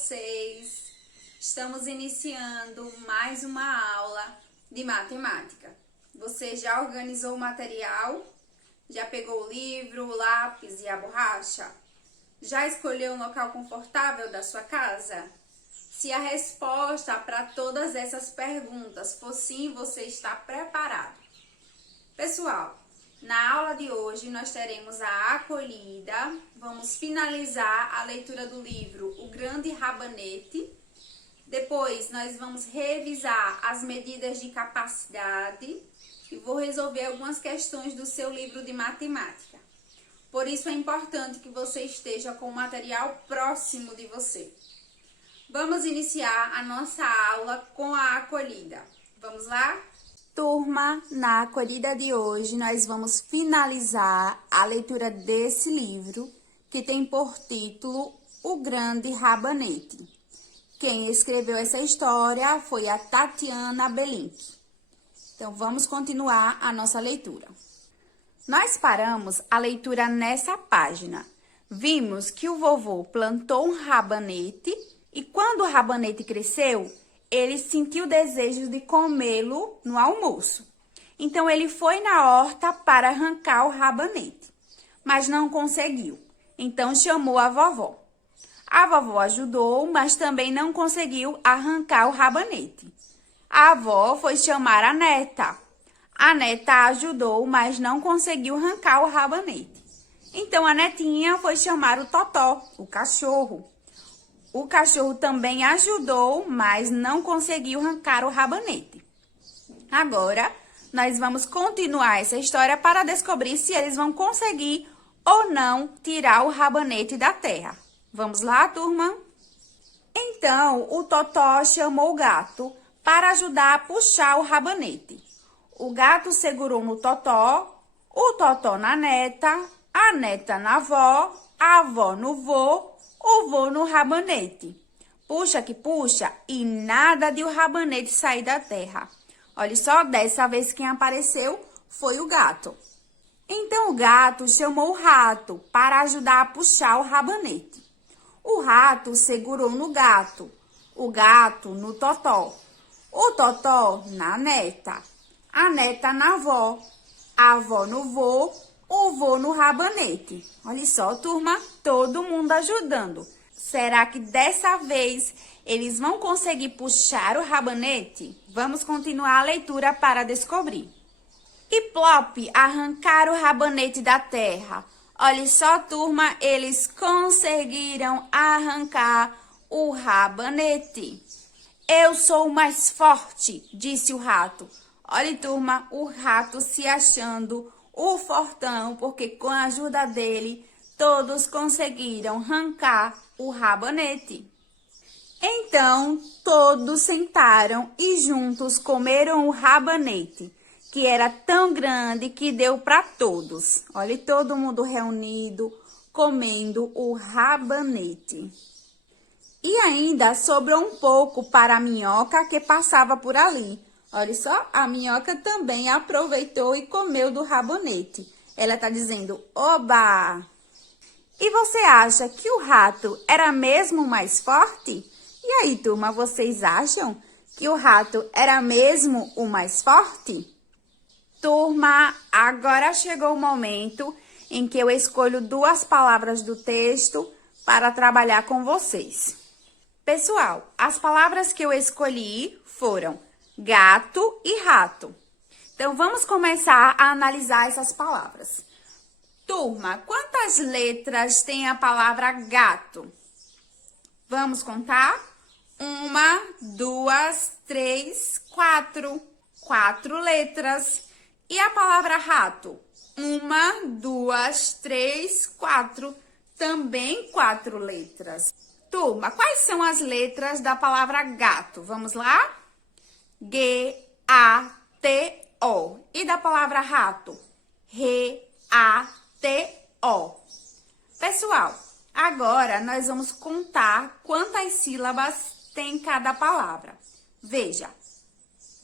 vocês? Estamos iniciando mais uma aula de matemática. Você já organizou o material? Já pegou o livro, o lápis e a borracha? Já escolheu um local confortável da sua casa? Se a resposta para todas essas perguntas for sim, você está preparado. Pessoal, na aula de hoje nós teremos a acolhida, vamos finalizar a leitura do livro O Grande Rabanete. Depois nós vamos revisar as medidas de capacidade e vou resolver algumas questões do seu livro de matemática. Por isso é importante que você esteja com o material próximo de você. Vamos iniciar a nossa aula com a acolhida. Vamos lá? Turma, na acolhida de hoje nós vamos finalizar a leitura desse livro que tem por título O Grande Rabanete. Quem escreveu essa história foi a Tatiana Belink. Então vamos continuar a nossa leitura. Nós paramos a leitura nessa página. Vimos que o vovô plantou um rabanete e quando o rabanete cresceu, ele sentiu desejo de comê-lo no almoço. Então, ele foi na horta para arrancar o rabanete, mas não conseguiu. Então, chamou a vovó. A vovó ajudou, mas também não conseguiu arrancar o rabanete. A avó foi chamar a neta. A neta ajudou, mas não conseguiu arrancar o rabanete. Então, a netinha foi chamar o Totó, o cachorro. O cachorro também ajudou, mas não conseguiu arrancar o rabanete. Agora, nós vamos continuar essa história para descobrir se eles vão conseguir ou não tirar o rabanete da terra. Vamos lá, turma? Então, o Totó chamou o gato para ajudar a puxar o rabanete. O gato segurou no Totó, o Totó na neta, a neta na avó, a avó no vô, o vô no rabanete. Puxa que puxa e nada de o rabanete sair da terra. Olha só, dessa vez quem apareceu foi o gato. Então o gato chamou o rato para ajudar a puxar o rabanete. O rato segurou no gato, o gato no Totó, o Totó na neta, a neta na avó, a avó no vô, o vô no rabanete. Olha só, turma, todo mundo ajudando. Será que dessa vez eles vão conseguir puxar o rabanete? Vamos continuar a leitura para descobrir. E plop, arrancar o rabanete da terra. Olha só, turma, eles conseguiram arrancar o rabanete. Eu sou o mais forte, disse o rato. Olha, turma, o rato se achando o fortão, porque com a ajuda dele, todos conseguiram arrancar o rabanete. Então, todos sentaram e juntos comeram o rabanete, que era tão grande que deu para todos. Olha, todo mundo reunido, comendo o rabanete. E ainda sobrou um pouco para a minhoca que passava por ali. Olha só, a minhoca também aproveitou e comeu do rabanete. Ela está dizendo, oba! E você acha que o rato era mesmo mais forte? E aí, turma, vocês acham que o rato era mesmo o mais forte? Turma, agora chegou o momento em que eu escolho duas palavras do texto para trabalhar com vocês. Pessoal, as palavras que eu escolhi foram gato e rato. Então, vamos começar a analisar essas palavras. Turma, quantas letras tem a palavra gato? Vamos contar? 1, 2, 3, 4. 4 letras. E a palavra rato? 1, 2, 3, 4. Também 4 letras. Turma, quais são as letras da palavra gato? Vamos lá? G, A, T, O. E da palavra rato? R, A, T, O. Pessoal, agora nós vamos contar quantas sílabas tem cada palavra. Veja.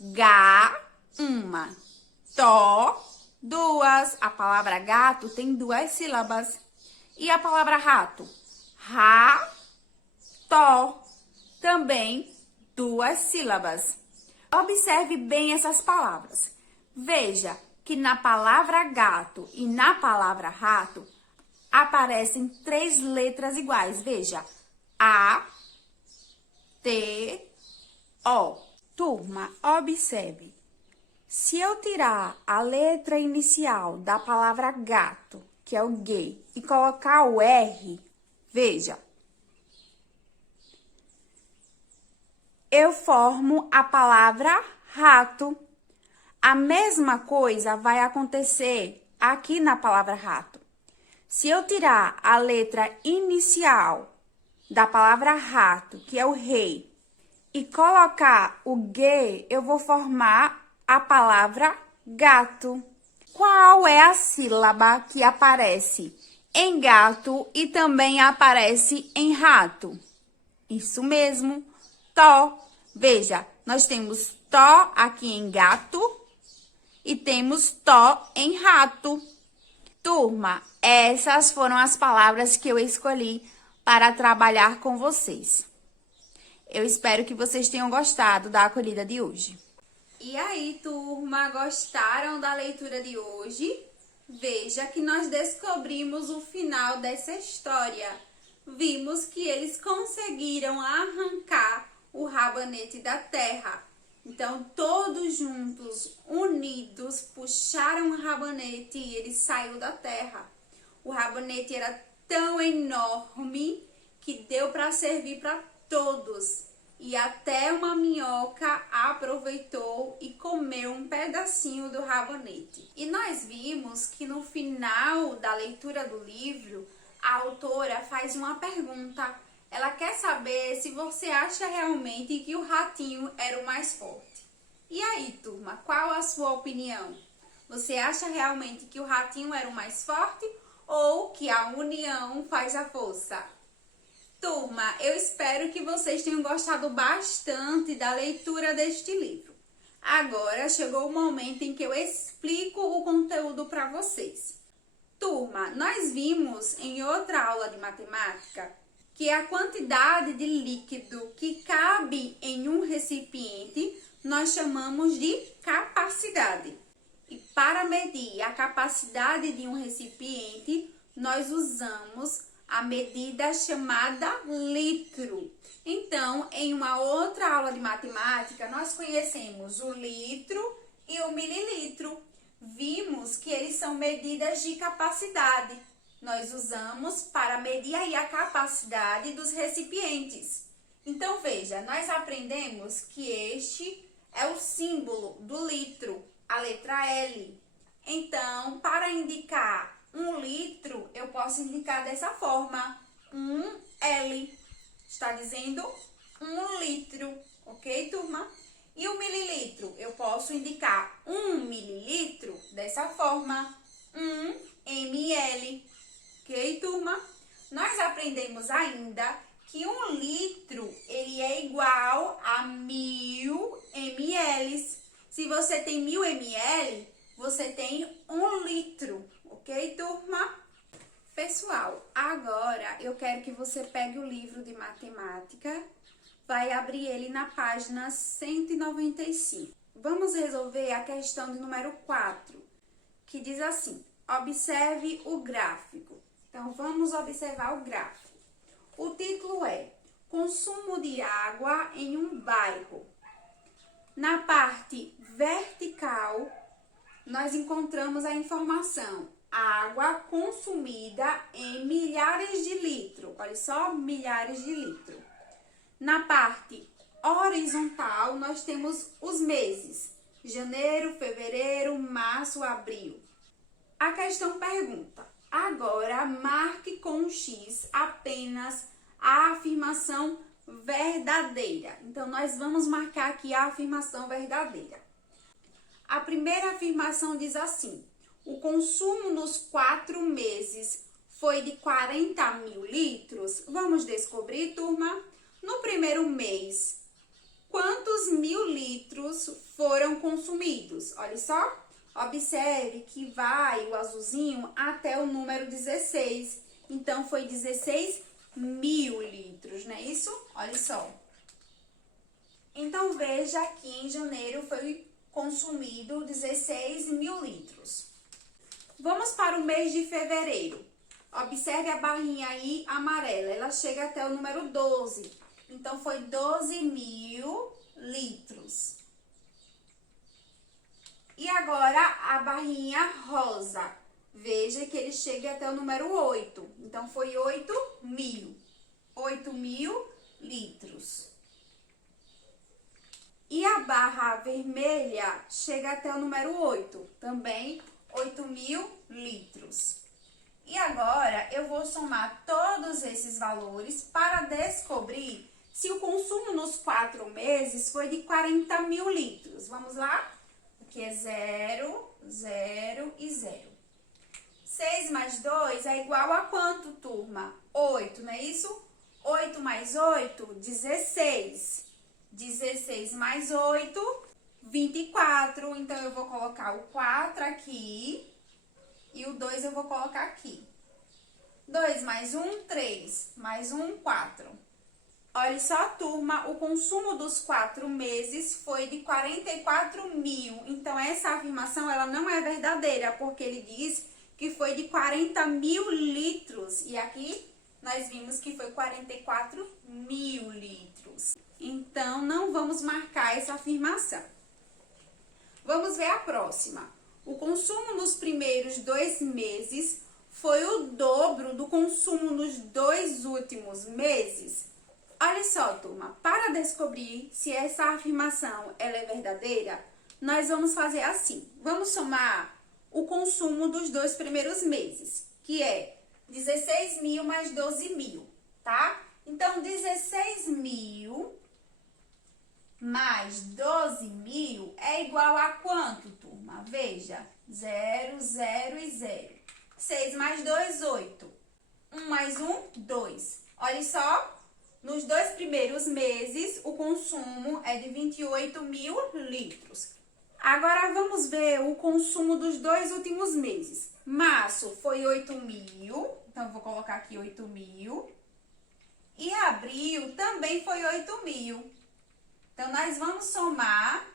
Ga, 1. To, 2. A palavra gato tem 2 sílabas. E a palavra rato? Ra, to. também 2 sílabas. Observe bem essas palavras. Veja que na palavra gato e na palavra rato aparecem 3 letras iguais. Veja, A, T, O. Turma, observe. Se eu tirar a letra inicial da palavra gato, que é o G, e colocar o R, veja, eu formo a palavra rato. A mesma coisa vai acontecer aqui na palavra rato. Se eu tirar a letra inicial da palavra rato, que é o rei, e colocar o G, eu vou formar a palavra gato. Qual é a sílaba que aparece em gato e também aparece em rato? Isso mesmo, tó. Veja, nós temos tó aqui em gato e temos tó em rato. Turma, essas foram as palavras que eu escolhi para trabalhar com vocês. Eu espero que vocês tenham gostado da acolhida de hoje. E aí, turma, gostaram da leitura de hoje? Veja que nós descobrimos o final dessa história. Vimos que eles conseguiram arrancar o rabanete da terra. Então, todos juntos, unidos, puxaram o rabanete e ele saiu da terra. O rabanete era tão enorme que deu para servir para todos. E até uma minhoca aproveitou e comeu um pedacinho do rabanete. E nós vimos que no final da leitura do livro, a autora faz uma pergunta. Ela quer saber se você acha realmente que o ratinho era o mais forte. E aí, turma, qual a sua opinião? Você acha realmente que o ratinho era o mais forte ou que a união faz a força? Turma, eu espero que vocês tenham gostado bastante da leitura deste livro. Agora chegou o momento em que eu explico o conteúdo para vocês. Turma, nós vimos em outra aula de matemática que a quantidade de líquido que cabe em um recipiente nós chamamos de capacidade. E para medir a capacidade de um recipiente, nós usamos a medida chamada litro. Então, em uma outra aula de matemática, nós conhecemos o litro e o mililitro. Vimos que eles são medidas de capacidade. Nós usamos para medir aí a capacidade dos recipientes. Então, veja, nós aprendemos que este é o símbolo do litro, a letra L. Então, para indicar 1 litro, eu posso indicar dessa forma, 1L. Está dizendo 1 litro, ok, turma? E o mililitro, eu posso indicar 1 mililitro dessa forma, 1ml, ok, turma? Nós aprendemos ainda que 1 litro, ele é igual a 1000 ml. Se você tem 1000 ml, você tem 1 litro. Ok, turma? Pessoal, agora eu quero que você pegue o livro de matemática, vai abrir ele na página 195. Vamos resolver a questão de número 4, que diz assim: observe o gráfico. Então, vamos observar o gráfico. O título é Consumo de água em um bairro. Na parte vertical, nós encontramos a informação água consumida em milhares de litros. Olha só, milhares de litros. Na parte horizontal, nós temos os meses. Janeiro, fevereiro, março, abril. A questão pergunta, agora marque com um X apenas a afirmação verdadeira. Então, nós vamos marcar aqui a afirmação verdadeira. A primeira afirmação diz assim: o consumo nos 4 meses foi de 40.000 litros. Vamos descobrir, turma? No primeiro mês, quantos 1000 litros foram consumidos? Olha só, observe que vai o azulzinho até o número 16. Então, foi 16.000 litros, não é isso? Olha só. veja que em janeiro foi consumido 16 mil litros. Vamos para o mês de fevereiro. Observe a barrinha aí amarela, ela chega até o número 12. Então, foi 12 mil litros. E agora, a barrinha rosa. Veja que ele chega até o número 8. Então, foi 8 mil. 8 mil litros. E a barra vermelha chega até o número 8. Também 8 mil litros. E agora, eu vou somar todos esses valores para descobrir se o consumo nos 4 meses foi de 40 mil litros. Vamos lá? Aqui é 0, 0 e 0. 6 mais 2 é igual a quanto, turma? 8, não é isso? 8 mais 8, 16. 16 mais 8, 24. Então, eu vou colocar o 4 aqui e o 2 eu vou colocar aqui. 2 mais 1, 3. Mais 1, 4. Olha só, turma, o consumo dos 4 meses foi de 44 mil. Então, essa afirmação, ela não é verdadeira, porque ele diz que foi de 40 mil litros. E aqui, nós vimos que foi 44 mil litros. Então, não vamos marcar essa afirmação. Vamos ver a próxima. O consumo nos primeiros 2 meses foi o dobro do consumo nos 2 últimos meses. Olha só, turma, para descobrir se essa afirmação ela é verdadeira, nós vamos fazer assim. Vamos somar o consumo dos 2 primeiros meses, que é 16 mil mais 12 mil, tá? Então, 16 mil mais 12 mil é igual a quanto, turma? Veja, 0, 0 e 0. 6 mais 2, 8. 1 mais 1, 2. Olha só, nos 2 primeiros meses, o consumo é de 28 mil litros. Agora, vamos ver o consumo dos 2 últimos meses. Março foi 8 mil, então eu vou colocar aqui 8 mil. E abril também foi 8 mil. Então, nós vamos somar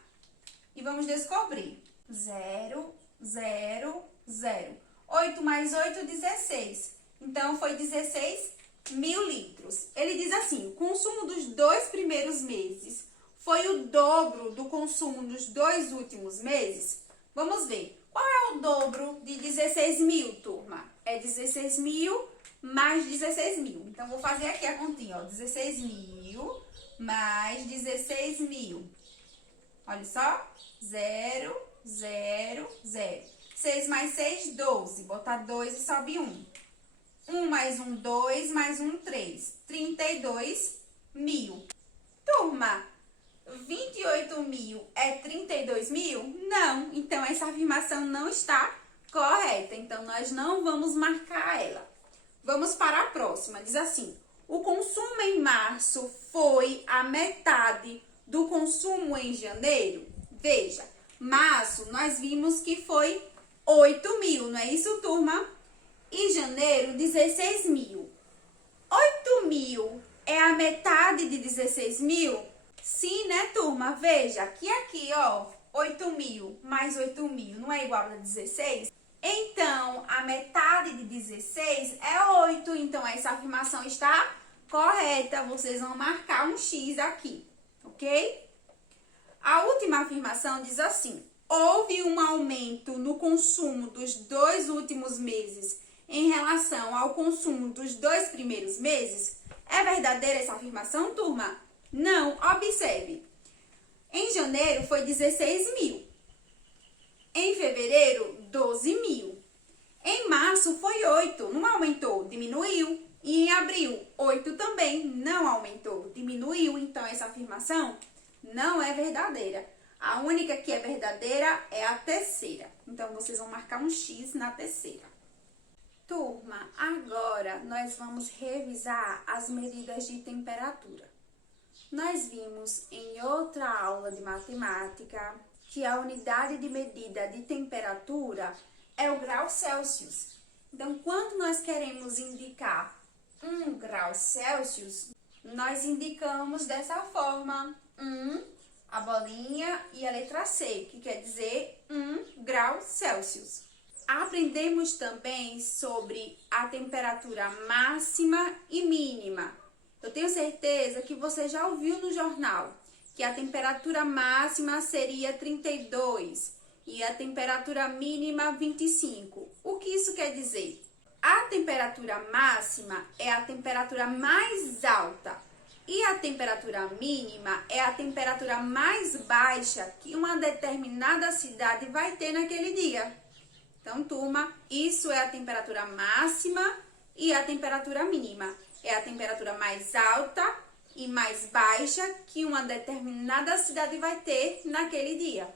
e vamos descobrir. 0, 0, 0. 8 mais 8, 16. Então, foi 16 mil litros. Ele diz assim, o consumo dos 2 primeiros meses foi o dobro do consumo dos 2 últimos meses. Vamos ver. Qual é o dobro de 16 mil, turma? É 16 mil mais 16 mil. Então, vou fazer aqui a continha, ó. 16 mil mais 16 mil. Olha só. 0, 0, 0. 6 mais 6, 12. Botar 2 e sobe 1. 1 mais 1, 2, mais 1, 3. 32 mil. Turma, 28 mil é 32 mil? Não. Então, essa afirmação não está correta. Então, nós não vamos marcar ela. Vamos para a próxima. Diz assim, o consumo em março foi a metade do consumo em janeiro? Veja, março nós vimos que foi 8 mil, não é isso, turma? E janeiro, 16 mil. 8 mil é a metade de 16 mil? Sim, né, turma? Veja, que aqui, ó, 8 mil mais 8 mil não é igual a 16? Então, a metade de 16 é 8. Então, essa afirmação está correta. Vocês vão marcar um X aqui, ok? A última afirmação diz assim, houve um aumento no consumo dos 2 últimos meses em relação ao consumo dos 2 primeiros meses? É verdadeira essa afirmação, turma? Não. Observe. Em janeiro foi 16 mil. Em fevereiro, 12 mil. Em março foi 8, não aumentou, diminuiu. E em abril, 8 também não aumentou, diminuiu. Então, essa afirmação não é verdadeira. A única que é verdadeira é a terceira. Então, vocês vão marcar um X na terceira. Turma, agora nós vamos revisar as medidas de temperatura. Nós vimos em outra aula de matemática que a unidade de medida de temperatura é o grau Celsius. Então, quando nós queremos indicar 1 grau Celsius, nós indicamos dessa forma, 1 a bolinha e a letra C, que quer dizer 1 grau Celsius. Aprendemos também sobre a temperatura máxima e mínima. Eu tenho certeza que você já ouviu no jornal que a temperatura máxima seria 32 e a temperatura mínima 25. O que isso quer dizer? A temperatura máxima é a temperatura mais alta e a temperatura mínima é a temperatura mais baixa que uma determinada cidade vai ter naquele dia. Então, turma, isso é a temperatura máxima e a temperatura mínima. É a temperatura mais alta e mais baixa que uma determinada cidade vai ter naquele dia.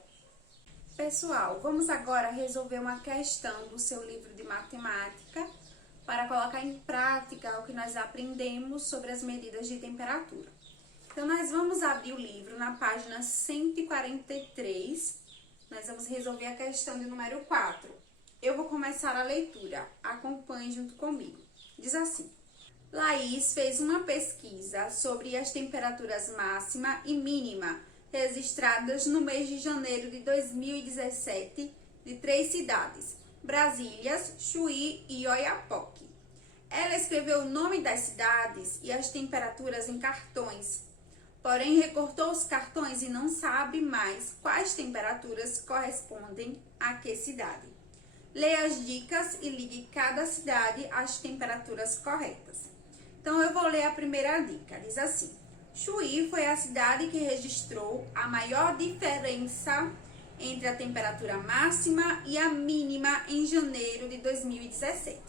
Pessoal, vamos agora resolver uma questão do seu livro de matemática para colocar em prática o que nós aprendemos sobre as medidas de temperatura. Então, nós vamos abrir o livro na página 143. Nós vamos resolver a questão de número 4. Eu vou começar a leitura. Acompanhe junto comigo. Diz assim: Laís fez uma pesquisa sobre as temperaturas máxima e mínima registradas no mês de janeiro de 2017 de 3 cidades, Brasília, Chuí e Oiapoque. Ela escreveu o nome das cidades e as temperaturas em cartões, porém recortou os cartões e não sabe mais quais temperaturas correspondem a que cidade. Leia as dicas e ligue cada cidade às temperaturas corretas. Então, eu vou ler a primeira dica. Diz assim: Chuí foi a cidade que registrou a maior diferença entre a temperatura máxima e a mínima em janeiro de 2017.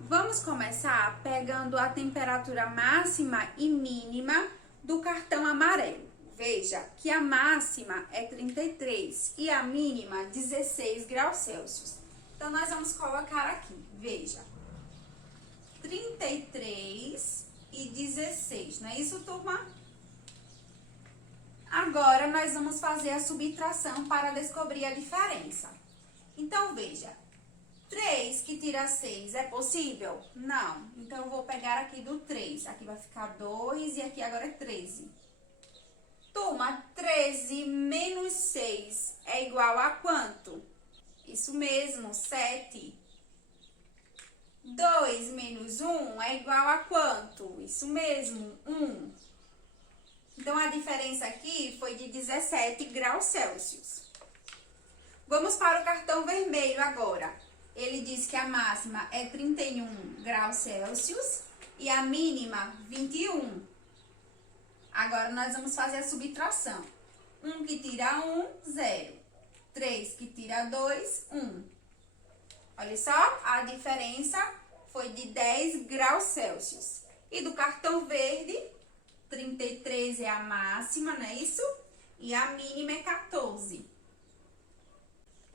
Vamos começar pegando a temperatura máxima e mínima do cartão amarelo. Veja que a máxima é 33 e a mínima 16 graus Celsius. Então, nós vamos colocar aqui, veja, 33 e 16, não é isso, turma? Agora, nós vamos fazer a subtração para descobrir a diferença. Então, veja, 3 que tira 6 é possível? Não. Então, eu vou pegar aqui do 3. Aqui vai ficar 2 e aqui agora é 13. Turma, 13 menos 6 é igual a quanto? Isso mesmo, 7. 2 menos 1 é igual a quanto? Isso mesmo, 1. Então, a diferença aqui foi de 17 graus Celsius. Vamos para o cartão vermelho agora. Ele diz que a máxima é 31 graus Celsius e a mínima 21. Agora, nós vamos fazer a subtração. 1 que tira 1, 0. 3 que tira 2, 1. Olha só, a diferença foi de 10 graus Celsius. E do cartão verde, 33 é a máxima, não é isso? E a mínima é 14.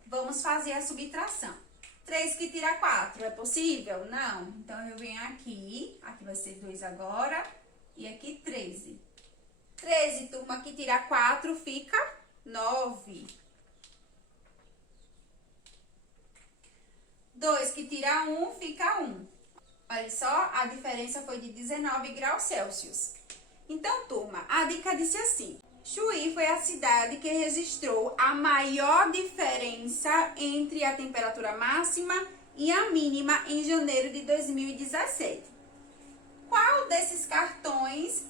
Vamos fazer a subtração. 3 que tira 4, é possível? Não. Então, eu venho aqui vai ser 2 agora, e aqui 13. 13, turma, que tira 4 fica 9. 2 que tira 1 fica 1. Olha só, a diferença foi de 19 graus Celsius. Então, turma, a dica disse assim: Chuí foi a cidade que registrou a maior diferença entre a temperatura máxima e a mínima em janeiro de 2017. Qual desses cartões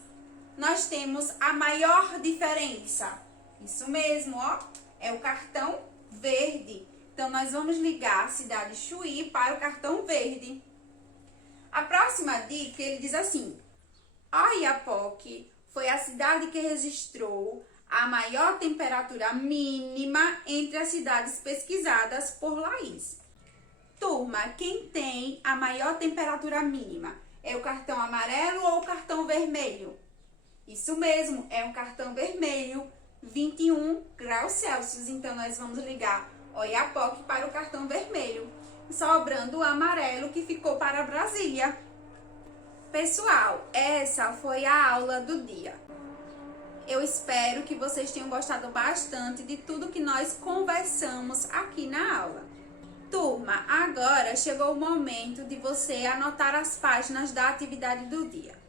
nós temos a maior diferença? Isso mesmo, ó, é o cartão verde. Então, nós vamos ligar a cidade Chuí para o cartão verde. A próxima dica, ele diz assim: Oiapoque foi a cidade que registrou a maior temperatura mínima entre as cidades pesquisadas por Laís. Turma, quem tem a maior temperatura mínima? É o cartão amarelo ou o cartão vermelho? Isso mesmo, é o cartão vermelho, 21 graus Celsius. Então, nós vamos ligar Oiapoque para o cartão vermelho, sobrando o amarelo que ficou para Brasília. Pessoal, essa foi a aula do dia. Eu espero que vocês tenham gostado bastante de tudo que nós conversamos aqui na aula. Turma, agora chegou o momento de você anotar as páginas da atividade do dia.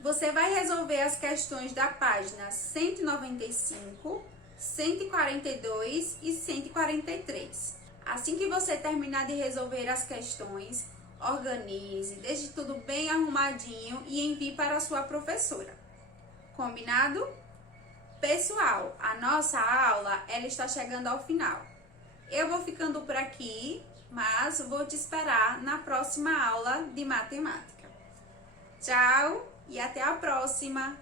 Você vai resolver as questões da página 195 142 e 143. Assim que você terminar de resolver as questões, organize, deixe tudo bem arrumadinho e envie para a sua professora. Combinado? Pessoal, a nossa aula ela está chegando ao final. Eu vou ficando por aqui, mas vou te esperar na próxima aula de matemática. Tchau e até a próxima!